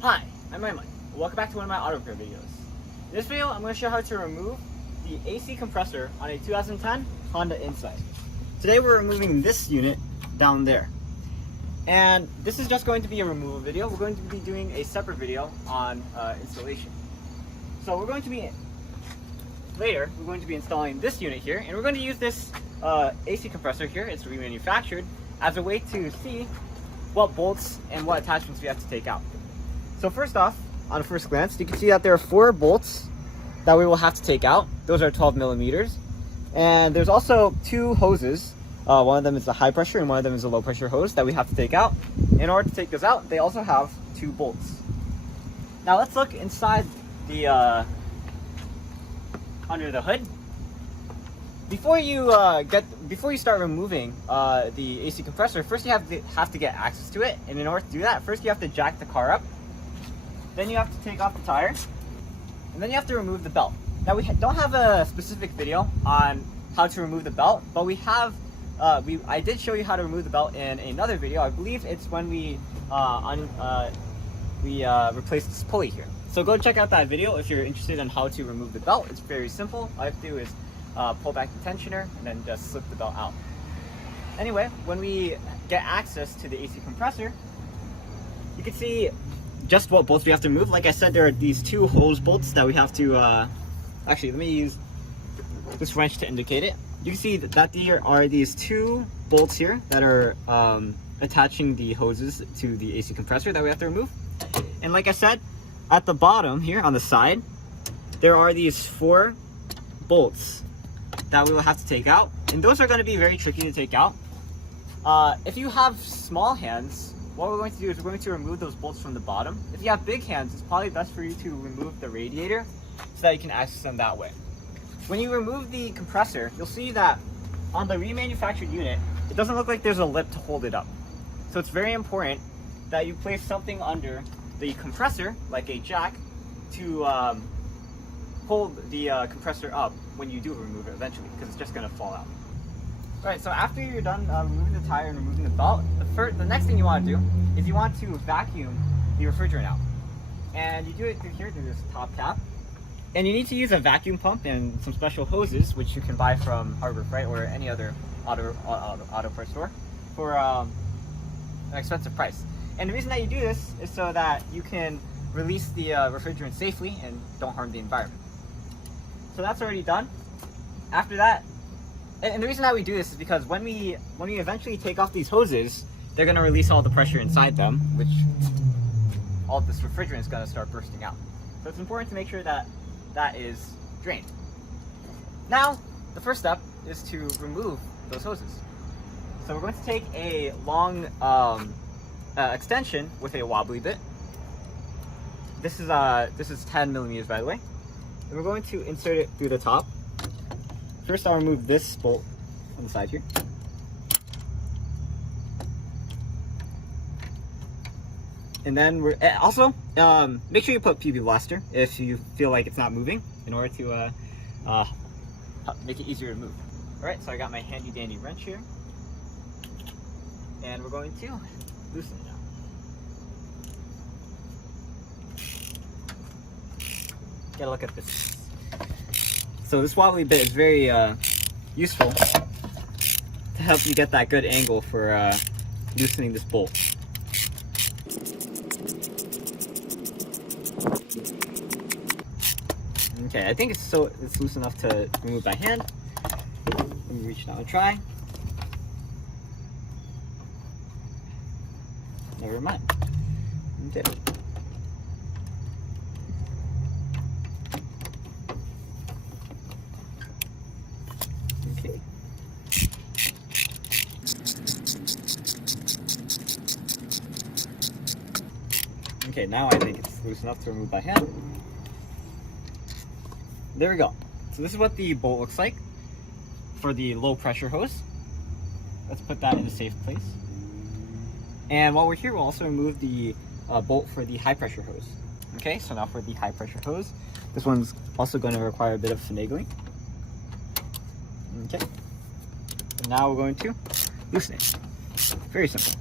Hi, I'm Aiman. Welcome back to one of my auto repair videos. In this video, I'm going to show how to remove the AC compressor on a 2010 Honda Insight. Today we're removing this unit down there. And this is just going to be a removal video. We're going to be doing a separate video on installation. So we're going to be installing this unit here, and we're going to use this AC compressor here, it's remanufactured, as a way to see what bolts and what attachments we have to take out. So first off, on a first glance, you can see that there are 4 bolts that we will have to take out. Those are 12 millimeters. And there's also 2 hoses. One of them is a high pressure and one of them is a low pressure hose that we have to take out. In order to take those out, they also have 2 bolts. Now let's look inside the under the hood. Before you start removing the AC compressor, first you have to get access to it. And in order to do that, first you have to jack the car up. Then you have to take off the tire, and then you have to remove the belt. Now we don't have a specific video on how to remove the belt, but we have. I did show you how to remove the belt in another video. I believe it's when we replaced this pulley here. So go check out that video if you're interested in how to remove the belt. It's very simple. All you have to do is pull back the tensioner and then just slip the belt out. Anyway, when we get access to the AC compressor, you can see just what bolts we have to remove. Like I said, there are these 2 hose bolts that we have to, actually, let me use this wrench to indicate it. You can see that there are these 2 bolts here that are attaching the hoses to the AC compressor that we have to remove. And like I said, at the bottom here on the side, there are these 4 bolts that we will have to take out. And those are going to be very tricky to take out. If you have small hands, what we're going to do is we're going to remove those bolts from the bottom. If you have big hands, it's probably best for you to remove the radiator so that you can access them that way. When you remove the compressor, you'll see that on the remanufactured unit, it doesn't look like there's a lip to hold it up. So it's very important that you place something under the compressor, like a jack, to hold the compressor up when you do remove it eventually, because it's just going to fall out. Alright, so after you're done removing the tire and removing the belt, the next thing you want to do is you want to vacuum the refrigerant out. And you do it through here, through this top cap. And you need to use a vacuum pump and some special hoses, which you can buy from Harbor Freight or any other auto parts store for an expensive price. And the reason that you do this is so that you can release the refrigerant safely and don't harm the environment. So that's already done. After that, and the reason that we do this is because when we eventually take off these hoses, they're going to release all the pressure inside them, which all this refrigerant is going to start bursting out. So it's important to make sure that that is drained. Now, the first step is to remove those hoses. So we're going to take a long extension with a wobbly bit. This is 10 millimeters, by the way. And we're going to insert it through the top. First, I'll remove this bolt on the side here. And then we're also make sure you put PB blaster if you feel like it's not moving, in order to make it easier to move. All right, so I got my handy dandy wrench here, and we're going to loosen it now. Get a look at this. So this wobbly bit is very useful to help you get that good angle for loosening this bolt. Okay, I think it's loose enough to remove by hand. Let me reach down and try. Never mind. Okay. Okay, now I think it's loose enough to remove by hand. There we go. So this is what the bolt looks like for the low pressure hose. Let's put that in a safe place. And while we're here, we'll also remove the bolt for the high pressure hose. Okay, so now for the high pressure hose, this one's also going to require a bit of finagling. Okay, and now we're going to loosen it. Very simple.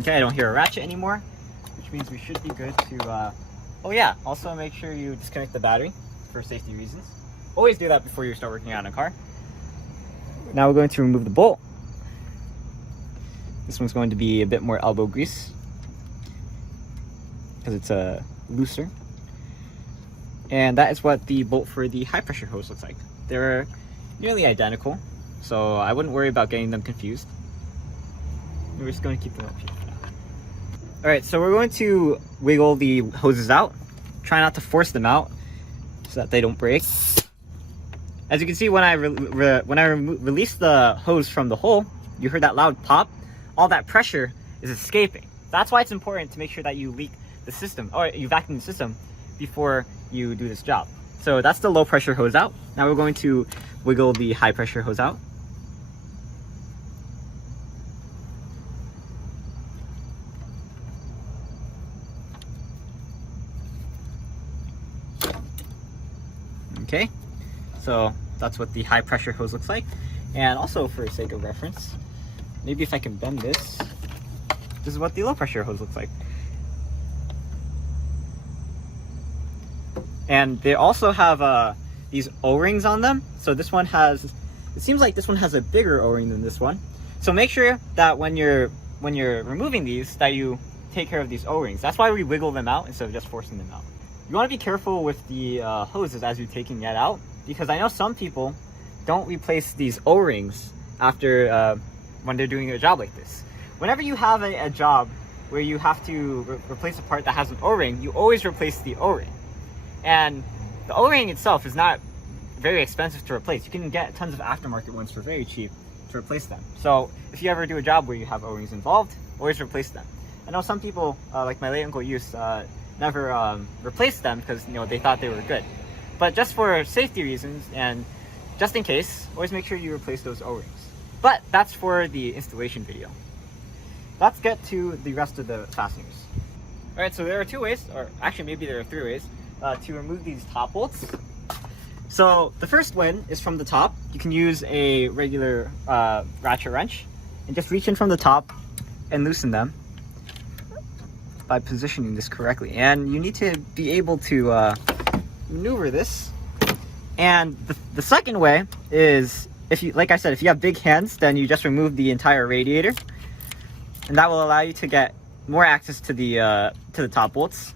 Okay, I don't hear a ratchet anymore, which means we should be good to, oh yeah, also make sure you disconnect the battery for safety reasons. Always do that before you start working on a car. Now we're going to remove the bolt. This one's going to be a bit more elbow grease because it's looser. And that is what the bolt for the high pressure hose looks like. They're nearly identical, so I wouldn't worry about getting them confused. We're just going to keep them up here for now. Alright, so we're going to wiggle the hoses out. Try not to force them out so that they don't break. As you can see, when I release the hose from the hole, you heard that loud pop. All that pressure is escaping. That's why it's important to make sure that you leak the system, or you vacuum the system before you do this job. So that's the low pressure hose out. Now we're going to wiggle the high pressure hose out. Okay, so that's what the high pressure hose looks like. And also, for sake of reference, maybe if I can bend this, this is what the low pressure hose looks like. And they also have these O-rings on them. So this one has, it seems like this one has a bigger O-ring than this one. So make sure that when you're removing these, that you take care of these O-rings. That's why we wiggle them out instead of just forcing them out. You want to be careful with the hoses as you're taking that out, because I know some people don't replace these O-rings after when they're doing a job like this. Whenever you have a job where you have to replace a part that has an O-ring, you always replace the O-ring. And the O-ring itself is not very expensive to replace. You can get tons of aftermarket ones for very cheap to replace them. So if you ever do a job where you have O-rings involved, always replace them. I know some people, like my late uncle used, never replaced them because they thought they were good. But just for safety reasons and just in case, always make sure you replace those O-rings. But that's for the installation video. Let's get to the rest of the fasteners. Alright, so there are two ways, or actually maybe there are three ways, to remove these top bolts. So the first one is from the top. You can use a regular ratchet wrench and just reach in from the top and loosen them by positioning this correctly. And you need to be able to maneuver this. And the second way is, if you, like I said, if you have big hands, then you just remove the entire radiator, and that will allow you to get more access to the top bolts,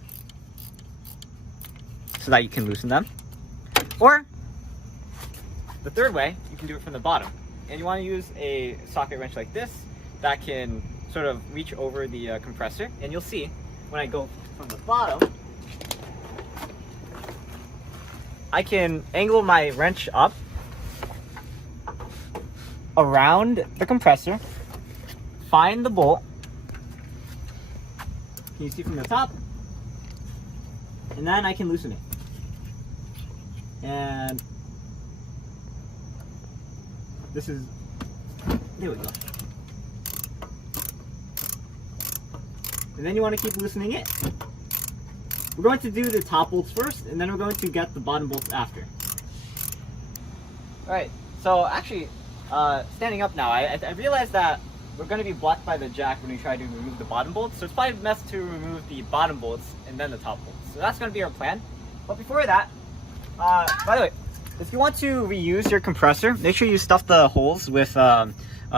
so that you can loosen them. Or the third way, you can do it from the bottom, and you want to use a socket wrench like this that can sort of reach over the compressor, and you'll see when I go from the bottom, I can angle my wrench up around the compressor, find the bolt. Can you see from the top? And then I can loosen it. And this is, there we go. And then you want to keep loosening it. We're going to do the top bolts first, and then we're going to get the bottom bolts after. Alright, so actually, standing up now, I realized that we're going to be blocked by the jack when we try to remove the bottom bolts. So it's probably best to remove the bottom bolts and then the top bolts. So that's going to be our plan. But before that, by the way, if you want to reuse your compressor, make sure you stuff the holes with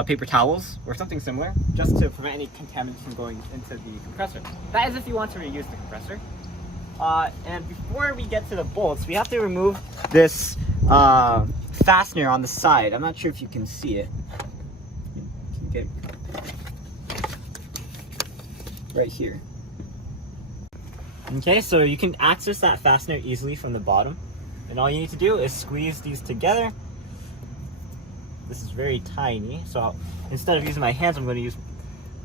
paper towels or something similar, just to prevent any contaminants from going into the compressor. That is if you want to reuse the compressor. And before we get to the bolts, we have to remove this fastener on the side. I'm not sure if you can see it. Can you get it? Right here. Okay, so you can access that fastener easily from the bottom. And all you need to do is squeeze these together. This is very tiny, so instead of using my hands, I'm going to use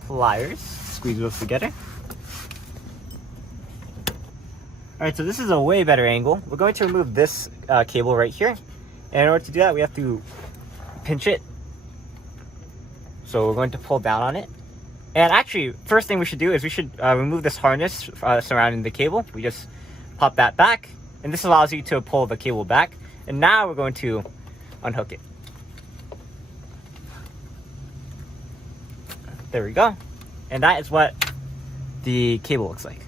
pliers. Squeeze those together. Alright, so this is a way better angle. We're going to remove this cable right here. And in order to do that, we have to pinch it. So we're going to pull down on it. And actually, first thing we should do is we should remove this harness surrounding the cable. We just pop that back, and this allows you to pull the cable back. And now we're going to unhook it. There we go. And that is what the cable looks like.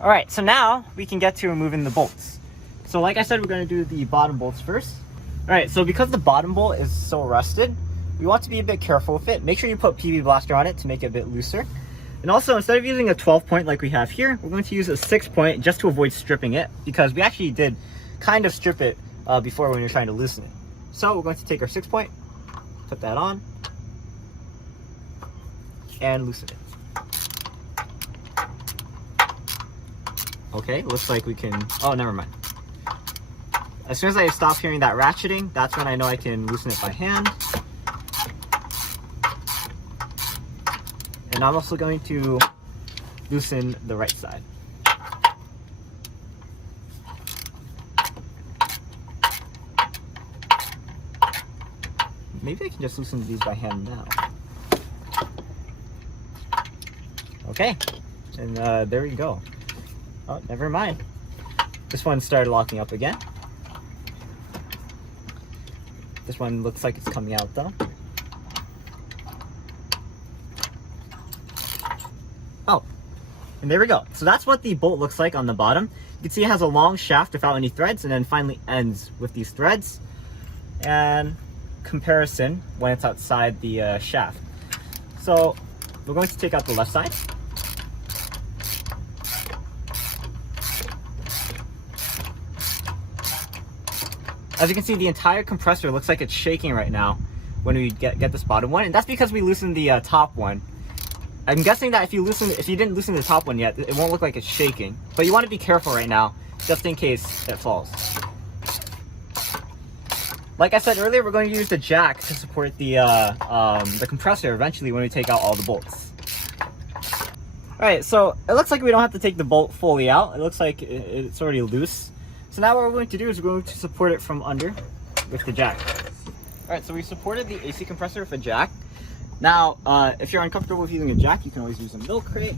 All right, so now we can get to removing the bolts. So like I said, we're going to do the bottom bolts first. All right, so because the bottom bolt is so rusted, we want to be a bit careful with it. Make sure you put PV Blaster on it to make it a bit looser. And also, instead of using a 12 point like we have here, we're going to use a 6 point just to avoid stripping it, because we actually did kind of strip it before when we were trying to loosen it. So we're going to take our 6 point, put that on, and loosen it. Okay, looks like we can, oh, never mind. As soon as I stop hearing that ratcheting, that's when I know I can loosen it by hand. And I'm also going to loosen the right side. Maybe I can just loosen these by hand now. Okay, and there we go. Oh, never mind. This one started locking up again. This one looks like it's coming out though. Oh, and there we go. So that's what the bolt looks like on the bottom. You can see it has a long shaft without any threads, and then finally ends with these threads. And comparison when it's outside the shaft. So we're going to take out the left side. As you can see, the entire compressor looks like it's shaking right now when we get this bottom one, and that's because we loosened the top one. I'm guessing that if you didn't loosen the top one yet, it won't look like it's shaking. But you want to be careful right now, just in case it falls. Like I said earlier, we're going to use the jack to support the compressor eventually when we take out all the bolts. Alright, so it looks like we don't have to take the bolt fully out. It looks like it's already loose. So now what we're going to do is we're going to support it from under with the jack. Alright, so we supported the AC compressor with a jack. Now, if you're uncomfortable with using a jack, you can always use a milk crate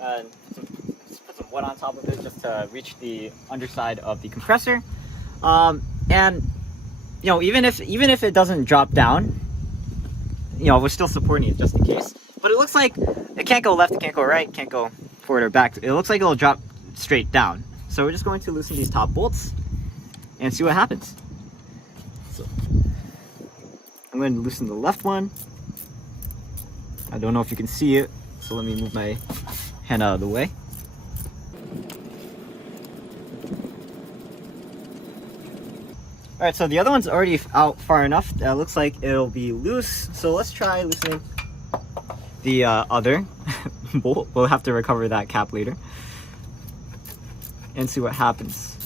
and put some wood on top of it just to reach the underside of the compressor. And you know, even if it doesn't drop down, you know, we're still supporting it just in case. But it looks like it can't go left, it can't go right, can't go forward or back. It looks like it'll drop straight down. So we're just going to loosen these top bolts and see what happens. So I'm going to loosen the left one. I don't know if you can see it, so let me move my hand out of the way. Alright, so the other one's already out far enough. Looks like it'll be loose. So let's try loosening the other bolt. We'll have to recover that cap later and see what happens.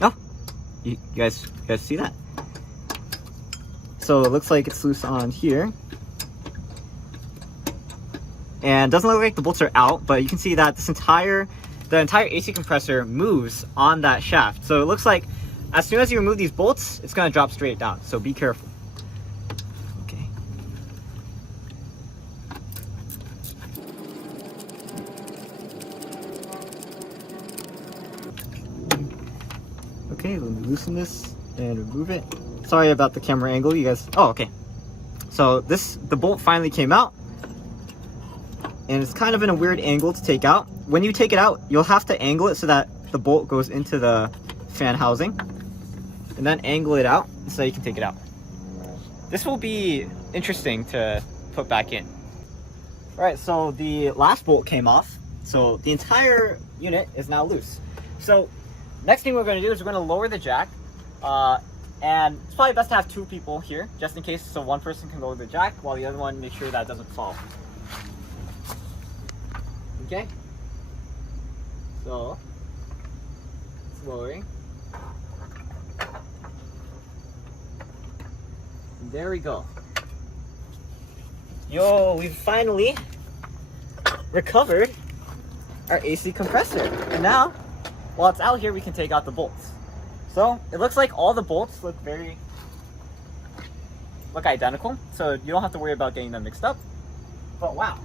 Oh, you guys see that? So it looks like it's loose on here. And it doesn't look like the bolts are out, but you can see that the entire AC compressor moves on that shaft. So it looks like as soon as you remove these bolts, it's going to drop straight down. So be careful. Okay. Okay, let me loosen this and remove it. Sorry about the camera angle, you guys. Oh, okay. So the bolt finally came out. And it's kind of in a weird angle to take out. When you take it out, you'll have to angle it so that the bolt goes into the fan housing. And then angle it out so you can take it out. This will be interesting to put back in. Alright, so the last bolt came off. So the entire unit is now loose. So next thing we're going to do is we're going to lower the jack. And it's probably best to have two people here, just in case, so one person can lower the jack while the other one makes sure that it doesn't fall. Okay, so it's lowering. There we go. Yo, we've finally recovered our AC compressor. And now, while it's out here, we can take out the bolts. So it looks like all the bolts look identical. So you don't have to worry about getting them mixed up. But wow,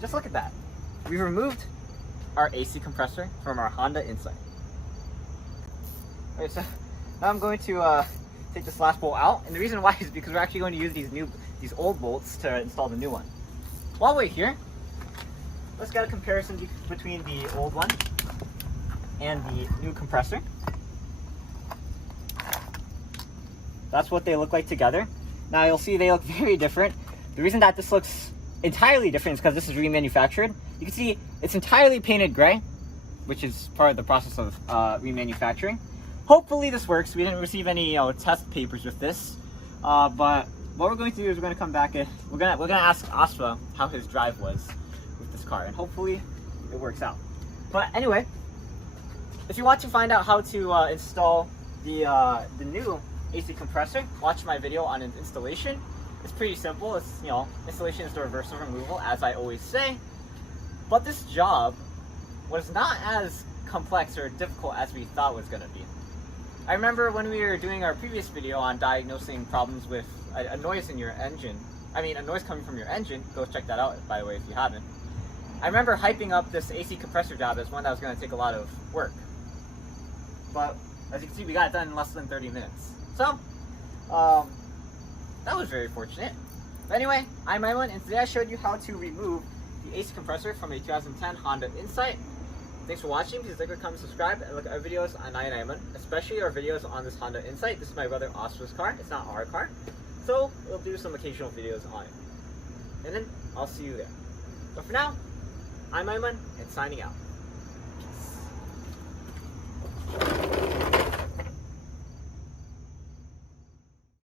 just look at that. We removed our AC compressor from our Honda Insight. Alright, so now I'm going to take this last bolt out, and the reason why is because we're actually going to use these old bolts to install the new one. While we're here, let's get a comparison between the old one and the new compressor. That's what they look like together. Now you'll see they look very different. The reason that this looks entirely different is because this is remanufactured. You can see it's entirely painted gray, which is part of the process of remanufacturing. Hopefully this works. We didn't receive any test papers with this, but what we're going to do is we're going to come back and we're gonna ask Asfa how his drive was with this car, and hopefully it works out. But anyway, if you want to find out how to install the new AC compressor, watch my video on an installation. It's pretty simple. It's, installation is the reverse of removal, as I always say. But this job was not as complex or difficult as we thought it was going to be. I remember when we were doing our previous video on diagnosing problems with a noise in your engine. I mean, a noise coming from your engine. Go check that out, by the way, if you haven't. I remember hyping up this AC compressor job as one that was going to take a lot of work. But as you can see, we got it done in less than 30 minutes. So, that was very fortunate. But anyway, I'm Aiman, and today I showed you how to remove the AC compressor from a 2010 Honda Insight. Thanks for watching. Please like, comment, subscribe, and look at our videos on EyeOnAiman, especially our videos on this Honda Insight. This is my brother Asfa's car. It's not our car. So, we'll do some occasional videos on it. And then, I'll see you there. But for now, I'm Aiman, and signing out. Peace.